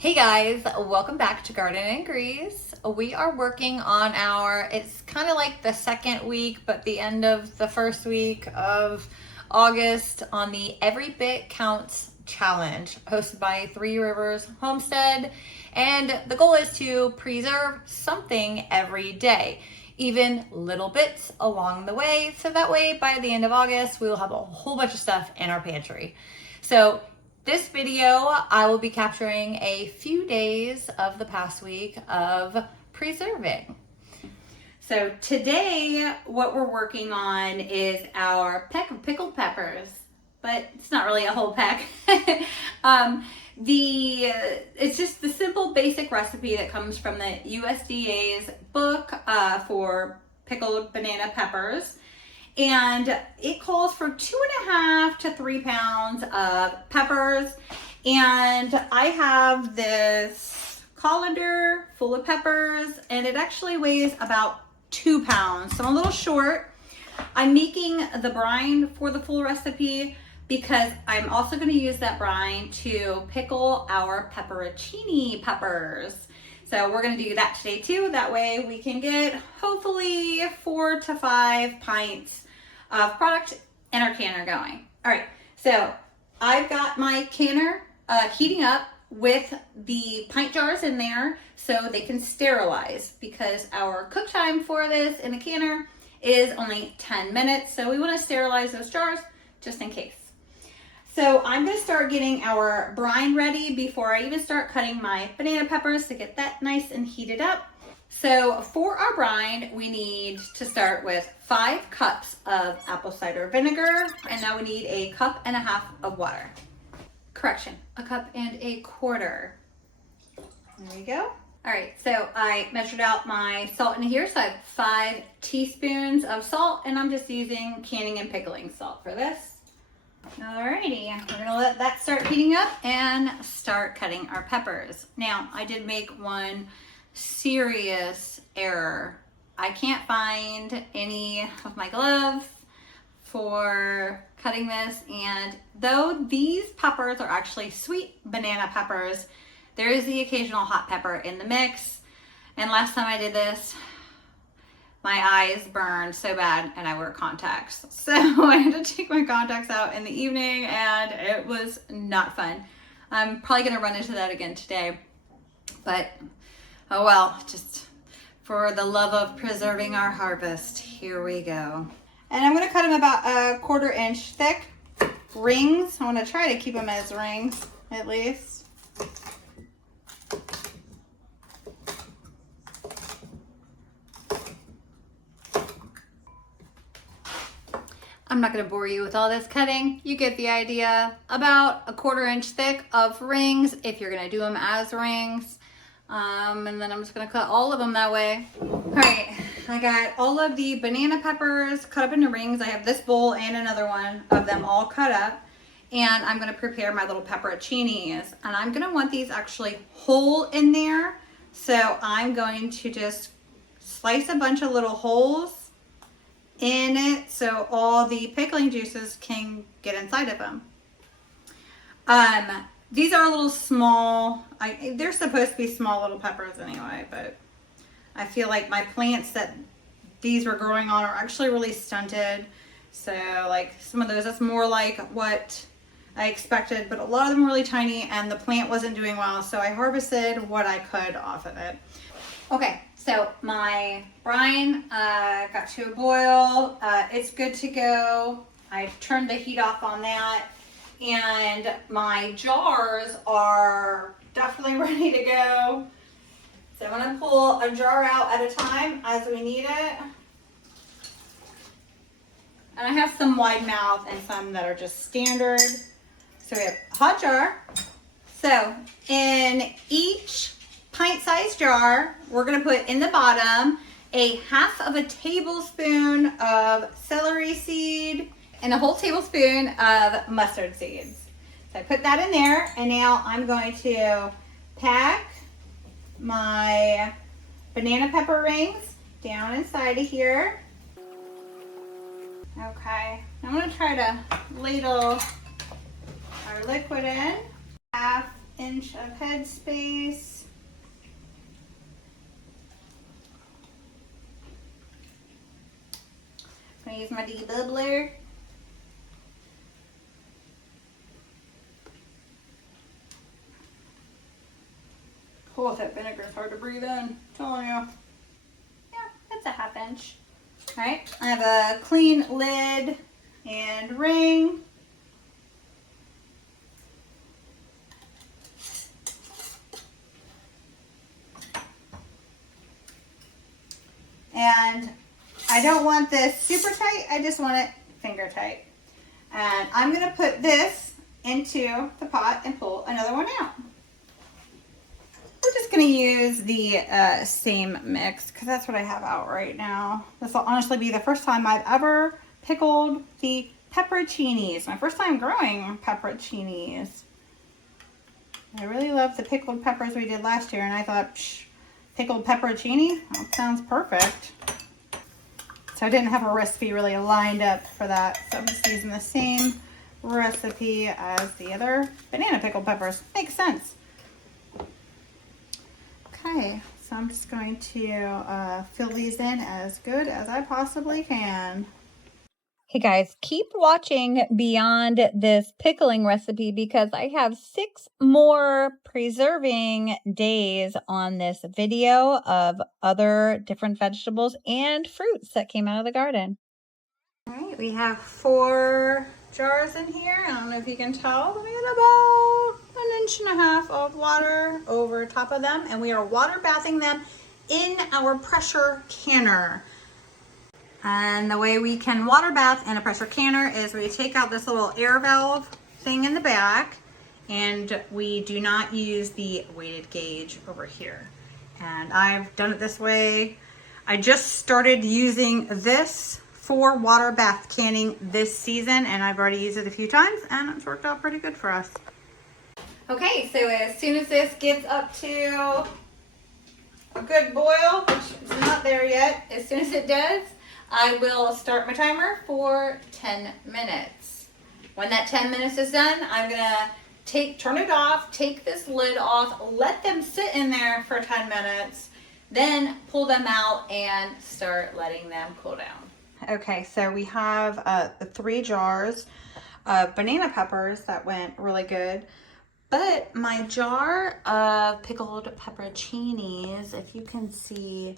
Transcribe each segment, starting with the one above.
Hey guys, welcome back to Garden and Grease. We are working on it's kind of like the second week, but the end of the first week of August on the Every Bit Counts Challenge hosted by Three Rivers Homestead. And the goal is to preserve something every day, even little bits along the way. So that way by the end of August, we will have a whole bunch of stuff in our pantry. So this video, I will be capturing a few days of the past week of preserving. So today, what we're working on is our peck of pickled peppers, but it's not really a whole peck. It's just the simple basic recipe that comes from the USDA's book for pickled banana peppers. And it calls for 2.5 to 3 pounds of peppers. And I have this colander full of peppers, and it actually weighs about 2 pounds. So I'm a little short. I'm making the brine for the full recipe because I'm also going to use that brine to pickle our pepperoncini peppers. So we're going to do that today too. That way we can get hopefully 4 to 5 pints of product in our canner going. All right, so I've got my canner heating up with the pint jars in there so they can sterilize, because our cook time for this in the canner is only 10 minutes. So we want to sterilize those jars just in case. So I'm going to start getting our brine ready before I even start cutting my banana peppers to get that nice and heated up. So for our brine, we need to start with 5 cups of apple cider vinegar, and now we need 1.5 cups of water. Correction, 1.25 cups. There we go. All right, so I measured out my salt in here, so I have 5 teaspoons of salt, and I'm just using canning and pickling salt for this. Alrighty, we're gonna let that start heating up and start cutting our peppers. Now, I did make one serious error. I can't find any of my gloves for cutting this, and though these peppers are actually sweet banana peppers, there is the occasional hot pepper in the mix. And last time I did this, my eyes burned so bad, and I wear contacts. So I had to take my contacts out in the evening, and it was not fun. I'm probably gonna run into that again today, but oh well, just for the love of preserving our harvest, here we go. And I'm gonna cut them about 1/4 inch thick rings. I wanna try to keep them as rings, at least. I'm not going to bore you with all this cutting. You get the idea. About 1/4 inch thick of rings if you're going to do them as rings. And then I'm just going to cut all of them that way. All right, I got all of the banana peppers cut up into rings. I have this bowl and another one of them all cut up. And I'm going to prepare my little pepperoncinis. And I'm going to want these actually whole in there. So I'm going to just slice a bunch of little holes in it so all the pickling juices can get inside of them. These are a little small. They're supposed to be small little peppers anyway, but I feel like my plants that these were growing on are actually really stunted. So like some of those, that's more like what I expected, but a lot of them were really tiny and the plant wasn't doing well. So I harvested what I could off of it. Okay, so my brine got to a boil. It's good to go. I turned the heat off on that, and my jars are definitely ready to go. So I'm gonna pull a jar out at a time as we need it. And I have some wide mouth and some that are just standard. So we have a hot jar. So in each pint-sized jar, we're going to put in the bottom 1/2 tablespoon of celery seed and a whole tablespoon of mustard seeds. So I put that in there, and now I'm going to pack my banana pepper rings down inside of here. Okay, I'm going to try to ladle our liquid in. 1/2 inch of head space. I'm gonna use my debubbler. Oh, that vinegar is hard to breathe in, I'm telling you. Yeah, that's a 1/2 inch. All right, I have a clean lid and ring. And I don't want this super tight, I just want it finger tight. And I'm gonna put this into the pot and pull another one out. We're just gonna use the same mix because that's what I have out right now. This will honestly be the first time I've ever pickled the pepperoncinis. My first time growing pepperoncinis. I really love the pickled peppers we did last year, and I thought, psh, pickled pepperoncini? That sounds perfect. So I didn't have a recipe really lined up for that. So I'm just using the same recipe as the other banana pickled peppers. Makes sense. Okay, so I'm just going to fill these in as good as I possibly can. Hey guys, keep watching beyond this pickling recipe because I have 6 more preserving days on this video of other different vegetables and fruits that came out of the garden. All right, we have 4 jars in here. I don't know if you can tell. We had about 1.5 inches of water over top of them, and we are water bathing them in our pressure canner. And the way we can water bath in a pressure canner is we take out this little air valve thing in the back, and we do not use the weighted gauge over here. And I've done it this way. I just started using this for water bath canning this season, and I've already used it a few times, and it's worked out pretty good for us. Okay, so as soon as this gets up to a good boil, which is not there yet, as soon as it does, I will start my timer for 10 minutes. When that 10 minutes is done, I'm gonna turn it off, take this lid off, let them sit in there for 10 minutes, then pull them out and start letting them cool down. Okay, so we have the 3 jars of banana peppers that went really good. But my jar of pickled pepperoncinis, if you can see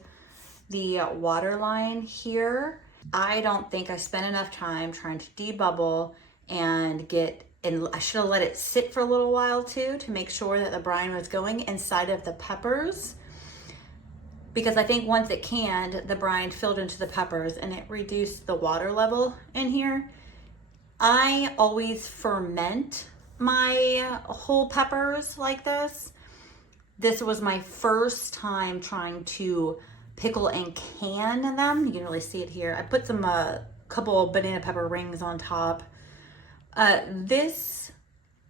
the water line here, I don't think I spent enough time trying to debubble and I should have let it sit for a little while too to make sure that the brine was going inside of the peppers, because I think once it canned, the brine filled into the peppers and it reduced the water level in here. I always ferment my whole peppers like this. This was my first time trying to pickle and can them. You can really see it here. I put some couple banana pepper rings on top. This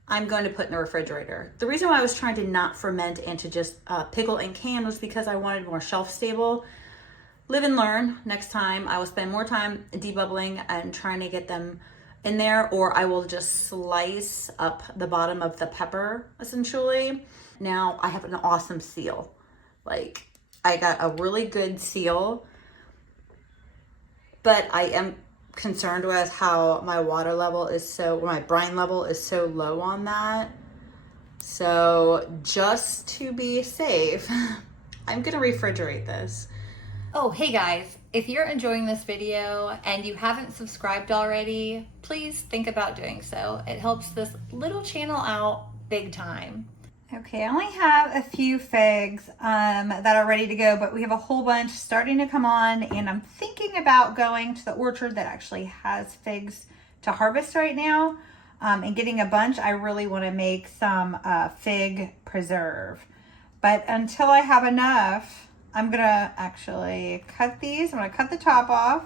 I'm going to put in the refrigerator. The reason why I was trying to not ferment and to just pickle and can was because I wanted more shelf stable. Live and learn. Next time I will spend more time debubbling and trying to get them in there, or I will just slice up the bottom of the pepper essentially. Now I have an awesome seal. Like, I got a really good seal, but I am concerned with how my water level is my brine level is so low on that. So just to be safe, I'm gonna refrigerate this. Oh, hey guys, if you're enjoying this video and you haven't subscribed already, please think about doing so. It helps this little channel out big time. Okay, I only have a few figs that are ready to go, but we have a whole bunch starting to come on, and I'm thinking about going to the orchard that actually has figs to harvest right now and getting a bunch. I really want to make some fig preserve, but until I have enough, I'm gonna actually cut these. I'm gonna cut the top off.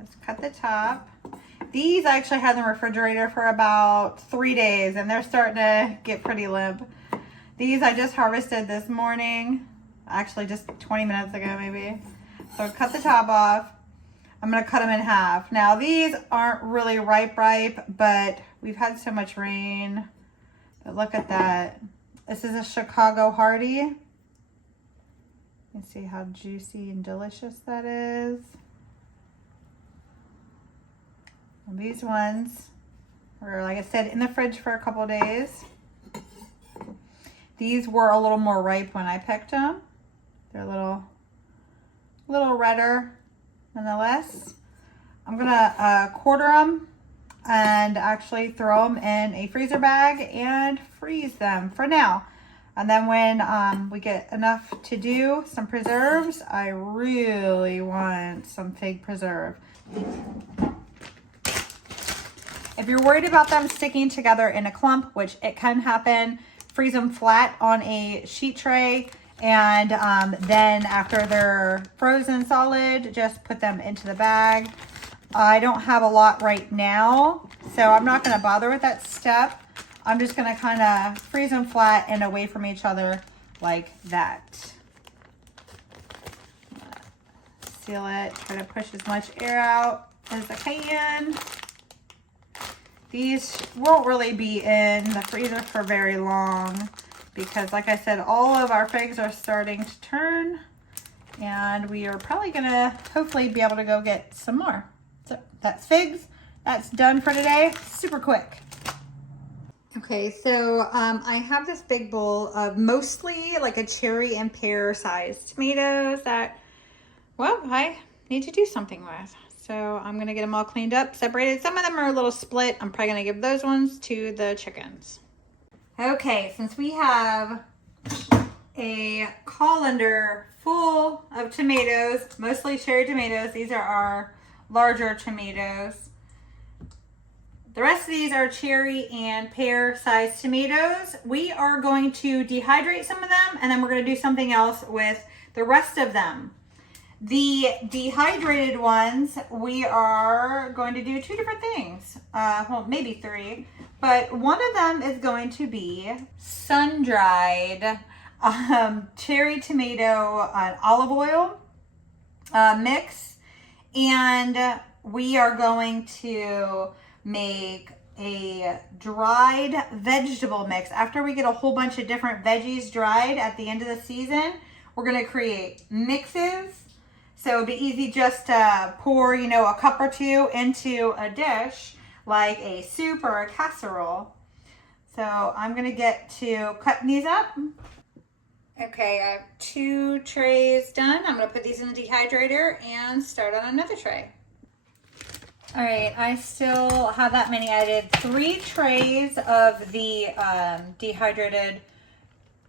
Just cut the top. These I actually had in the refrigerator for about 3 days, and they're starting to get pretty limp. These I just harvested this morning, actually just 20 minutes ago maybe. So cut the top off. I'm gonna cut them in half. Now these aren't really ripe, but we've had so much rain. But look at that. This is a Chicago Hardy. You can see how juicy and delicious that is. And these ones were, like I said, in the fridge for a couple of days. These were a little more ripe when I picked them. They're a little redder nonetheless. I'm gonna quarter them and actually throw them in a freezer bag and freeze them for now. And then when we get enough to do some preserves, I really want some fig preserve. If you're worried about them sticking together in a clump, which it can happen, freeze them flat on a sheet tray, and then after they're frozen solid, just put them into the bag. I don't have a lot right now, so I'm not going to bother with that step. I'm just going to kind of freeze them flat and away from each other like that. Seal it, try to push as much air out as I can. These won't really be in the freezer for very long because, like I said, all of our figs are starting to turn, and we are probably gonna hopefully be able to go get some more. So that's figs. That's done for today. Super quick. Okay, so I have this big bowl of mostly like a cherry and pear sized tomatoes that, well, I need to do something with. So I'm gonna get them all cleaned up, separated. Some of them are a little split. I'm probably gonna give those ones to the chickens. Okay, since we have a colander full of tomatoes, mostly cherry tomatoes, these are our larger tomatoes. The rest of these are cherry and pear sized tomatoes. We are going to dehydrate some of them, and then we're gonna do something else with the rest of them. The dehydrated ones, we are going to do two different things. Well, maybe three, but one of them is going to be sun-dried cherry tomato olive oil mix. And we are going to make a dried vegetable mix. After we get a whole bunch of different veggies dried at the end of the season, we're going to create mixes. So it'd be easy just to pour, you know, a cup or two into a dish like a soup or a casserole. So I'm going to get to cutting these up. Okay, I have 2 trays done. I'm going to put these in the dehydrator and start on another tray. All right, I still have that many. I did 3 trays of the dehydrated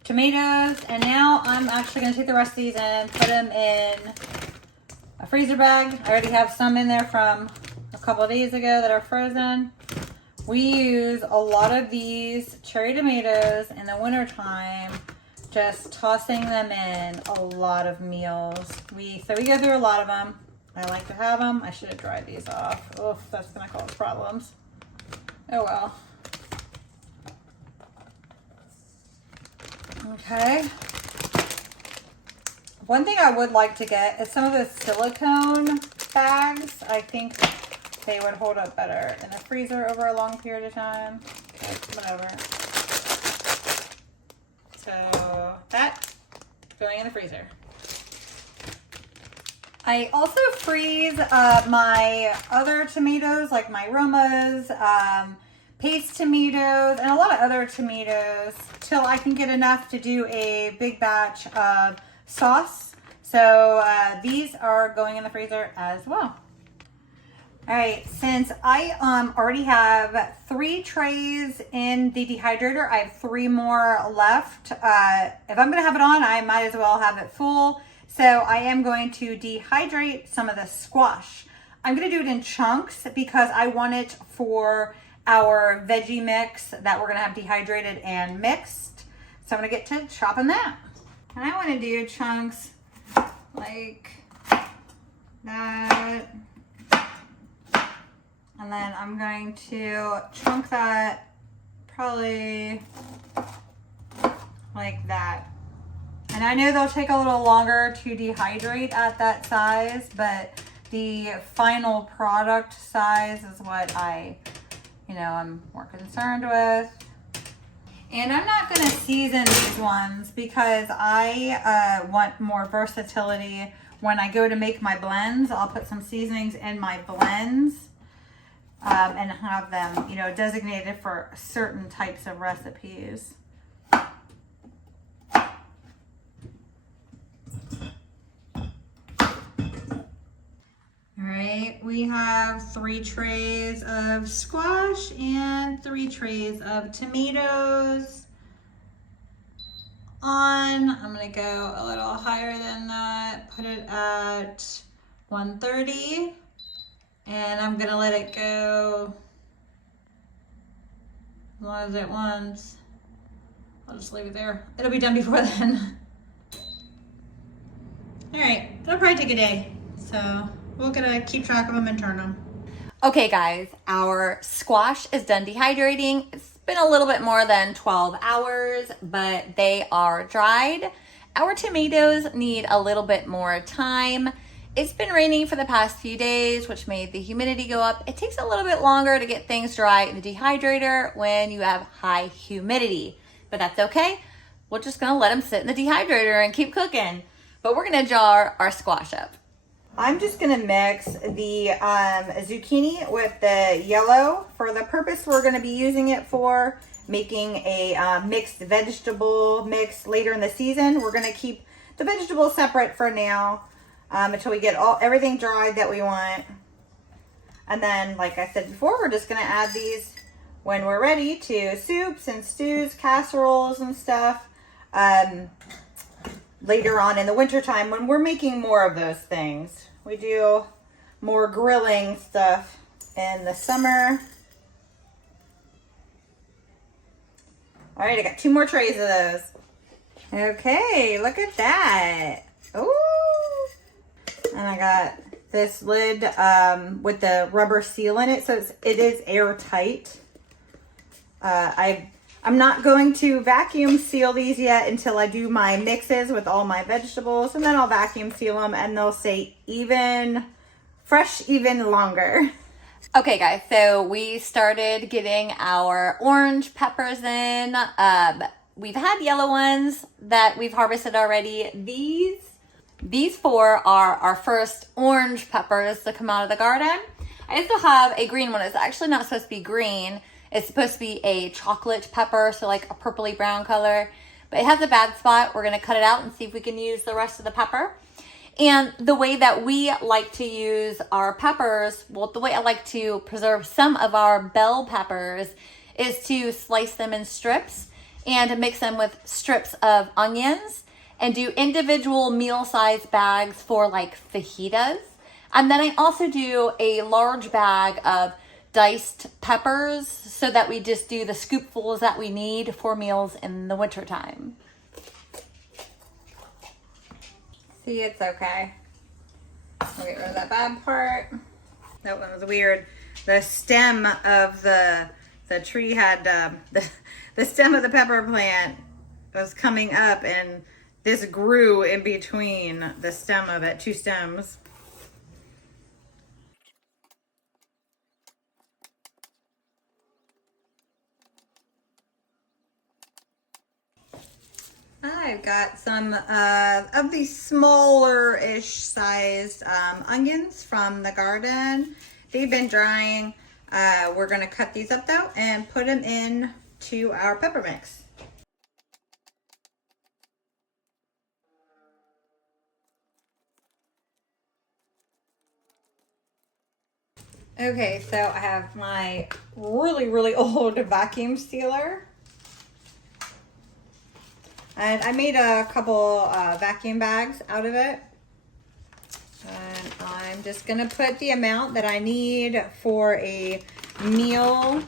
tomatoes, and now I'm actually going to take the rest of these and put them in a freezer bag. I already have some in there from a couple of days ago that are frozen. We use a lot of these cherry tomatoes in the wintertime, just tossing them in a lot of meals. So we go through a lot of them. I like to have them. I should have dried these off. Oh, that's gonna cause problems. Oh well. Okay. One thing I would like to get is some of the silicone bags. I think they would hold up better in the freezer over a long period of time. Okay, whatever. So that going in the freezer. I also freeze my other tomatoes, like my Romas, paste tomatoes, and a lot of other tomatoes till I can get enough to do a big batch of sauce. So these are going in the freezer as well. All right, since I already have 3 trays in the dehydrator, I have 3 more left. If I'm gonna have it on, I might as well have it full. So I am going to dehydrate some of the squash. I'm gonna do it in chunks because I want it for our veggie mix that we're gonna have dehydrated and mixed. So I'm gonna get to chopping that. And I wanna do chunks like that. And then I'm going to chunk that probably like that. And I know they'll take a little longer to dehydrate at that size, but The final product size is what I'm more concerned with. And I'm not going to season these ones because I want more versatility. When I go to make my blends, I'll put some seasonings in my blends and have them, designated for certain types of recipes. All right, we have 3 trays of squash and 3 trays of tomatoes. I'm gonna go a little higher than that, put it at 130, and I'm gonna let it go as long as it wants. I'll just leave it there. It'll be done before then. All right, it'll probably take a day, so we're gonna keep track of them and turn them. Okay guys, our squash is done dehydrating. It's been a little bit more than 12 hours, but they are dried. Our tomatoes need a little bit more time. It's been raining for the past few days, which made the humidity go up. It takes a little bit longer to get things dry in the dehydrator when you have high humidity, but that's okay. We're just gonna let them sit in the dehydrator and keep cooking. But we're gonna jar our squash up. I'm just gonna mix the zucchini with the yellow for the purpose we're gonna be using it for, making a mixed vegetable mix later in the season. We're gonna keep the vegetables separate for now until we get everything dried that we want. And then, like I said before, we're just gonna add these when we're ready to soups and stews, casseroles and stuff. Later on in the wintertime when we're making more of those things. We do more grilling stuff in the summer. All right, I got 2 more trays of those. Okay, look at that. Ooh. And I got this lid with the rubber seal in it, so it is airtight. I'm not going to vacuum seal these yet until I do my mixes with all my vegetables, and then I'll vacuum seal them and they'll stay fresh even longer. Okay guys, so we started getting our orange peppers in. We've had yellow ones that we've harvested already. These 4 are our first orange peppers to come out of the garden. I also have a green one. It's actually not supposed to be green. It's supposed to be a chocolate pepper, so like a purpley brown color, but it has a bad spot. We're gonna cut it out and see if we can use the rest of the pepper. And the way that we like to use our peppers, well, the way I like to preserve some of our bell peppers is to slice them in strips and mix them with strips of onions and do individual meal-sized bags for like fajitas. And then I also do a large bag of diced peppers so that we just do the scoopfuls that we need for meals in the wintertime. See, it's okay. We'll get rid of that bad part. That one was weird. The stem of the tree had, the stem of the pepper plant was coming up and this grew in between the stem of it, 2 stems. I've got some of these smaller-ish sized onions from the garden. They've been drying. We're going to cut these up though and put them in to our pepper mix. Okay, so I have my really old vacuum sealer. And I made a couple vacuum bags out of it. And I'm just gonna put the amount that I need for a meal.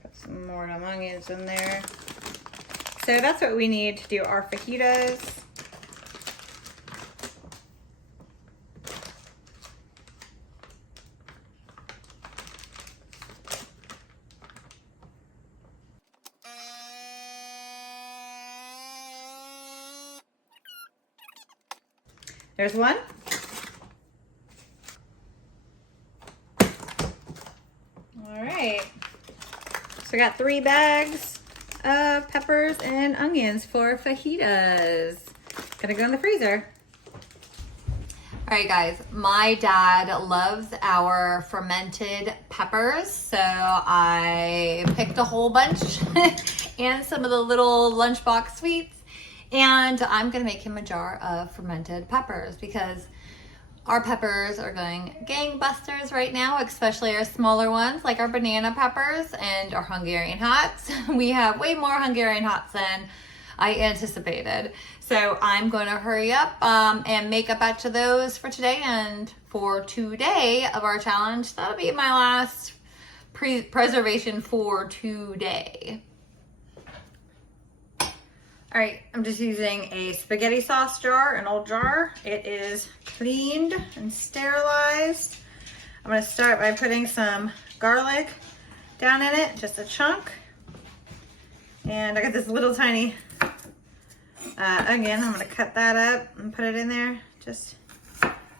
Put some more onions in there. So that's what we need to do our fajitas. There's one. So I got 3 bags of peppers and onions for fajitas. Gonna go in the freezer. All right, guys, my dad loves our fermented peppers, so I picked a whole bunch and some of the little lunchbox sweets, and I'm gonna make him a jar of fermented peppers because our peppers are going gangbusters right now, especially our smaller ones like our banana peppers and our Hungarian hots. We have way more Hungarian hots than I anticipated. So I'm going to hurry up and make a batch of those for today. And for today of our challenge, that'll be my last preservation for today. All right, I'm just using a spaghetti sauce jar, an old jar. It is cleaned and sterilized. I'm gonna start by putting some garlic down in it, just a chunk. And I got this little tiny onion. I'm gonna cut that up and put it in there, just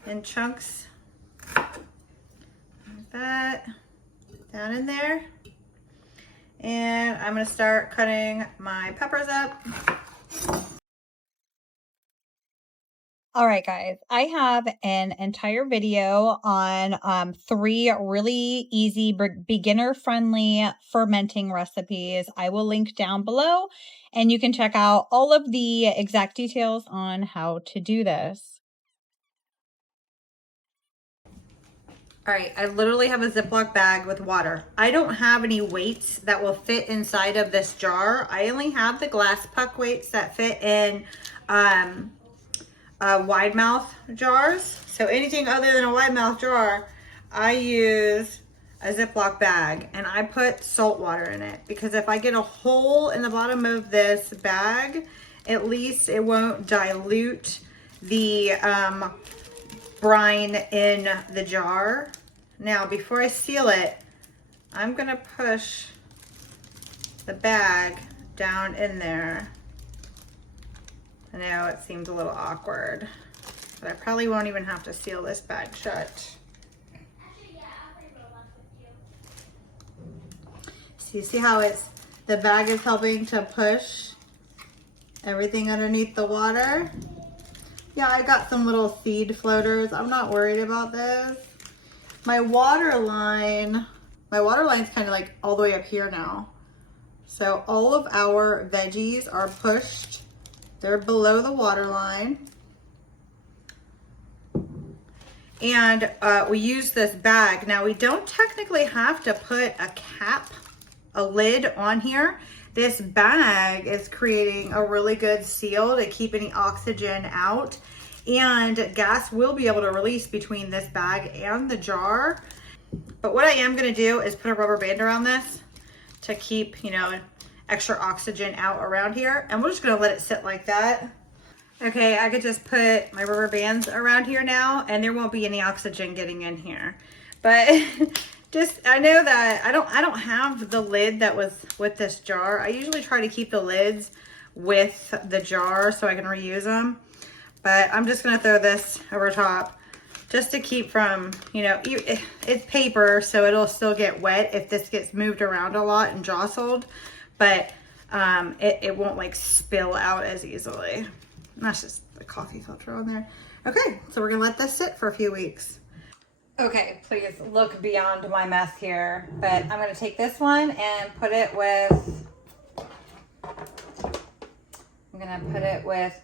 in chunks. Like that, down in there. And I'm gonna start cutting my peppers up. All right, guys, I have an entire video on 3 really easy, beginner-friendly fermenting recipes. I will link down below, and you can check out all of the exact details on how to do this. All right, I literally have a Ziploc bag with water. I don't have any weights that will fit inside of this jar. I only have the glass puck weights that fit in wide mouth jars. So anything other than a wide mouth jar, I use a Ziploc bag, and I put salt water in it because if I get a hole in the bottom of this bag, at least it won't dilute the brine in the jar. Now, before I seal it, I'm gonna push the bag down in there. I know it seems a little awkward, but I probably won't even have to seal this bag shut. So you see how the bag is helping to push everything underneath the water? Yeah, I got some little seed floaters. I'm not worried about those. My water line's kind of like all the way up here now. So all of our veggies are pushed. They're below the water line. And we use this bag. Now we don't technically have to put a lid on here. This bag is creating a really good seal to keep any oxygen out. And gas will be able to release between this bag and the jar. But what I am gonna do is put a rubber band around this to keep, extra oxygen out around here. And we're just gonna let it sit like that. Okay, I could just put my rubber bands around here now and there won't be any oxygen getting in here. But I know that I don't have the lid that was with this jar. I usually try to keep the lids with the jar so I can reuse them. But I'm just gonna throw this over top just to keep from, it's paper, so it'll still get wet if this gets moved around a lot and jostled. But it won't like spill out as easily. And that's just the coffee filter on there. Okay, so we're gonna let this sit for a few weeks. Okay, please look beyond my mess here. But I'm gonna take this one and put it with,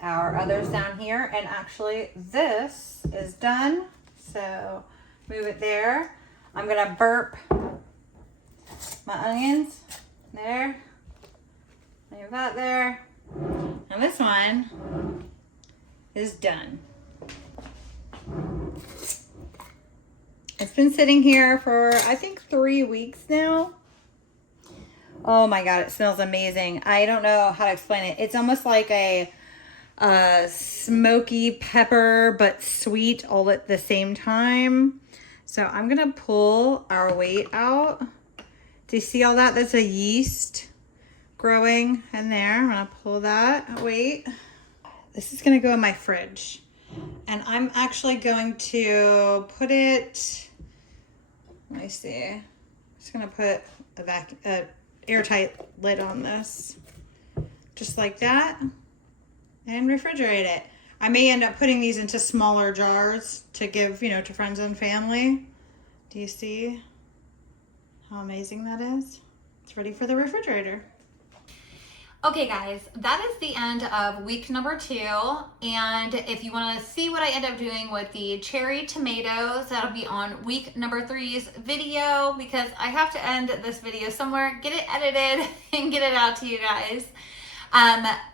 our others down here. And actually this is done. So move it there. I'm gonna burp my onions there. Leave that there. And this one is done. It's been sitting here for, I think, 3 weeks now. Oh my God, it smells amazing. I don't know how to explain it. It's almost like a smoky pepper, but sweet all at the same time. So I'm gonna pull our weight out. Do you see all that? That's a yeast growing in there. I'm gonna pull that weight. This is gonna go in my fridge. And I'm actually going to put it, let me see. I'm just gonna put airtight lid on this. Just like that. And refrigerate it. I may end up putting these into smaller jars to give, you know, to friends and family. Do you see how amazing that is? It's ready for the refrigerator. Okay guys, that is the end of week number 2, and if you want to see what I end up doing with the cherry tomatoes, that'll be on week number 3's video, because I have to end this video somewhere, get it edited, and get it out to you guys.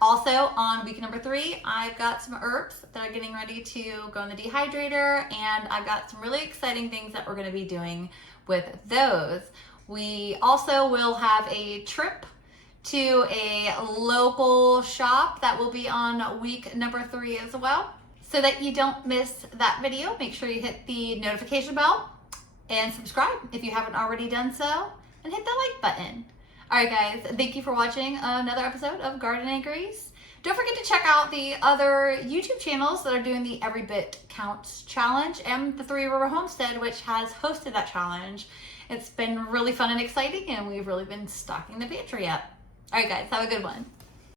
Also on week number 3, I've got some herbs that are getting ready to go in the dehydrator, and I've got some really exciting things that we're going to be doing with those. We also will have a trip to a local shop that will be on week number 3 as well. So that you don't miss that video, make sure you hit the notification bell and subscribe if you haven't already done so, and hit the like button. All right guys, thank you for watching another episode of Garden and Grease. Don't forget to check out the other YouTube channels that are doing the Every Bit Counts challenge and the Three River Homestead, which has hosted that challenge. It's been really fun and exciting, and we've really been stocking the pantry up. All right guys, have a good one.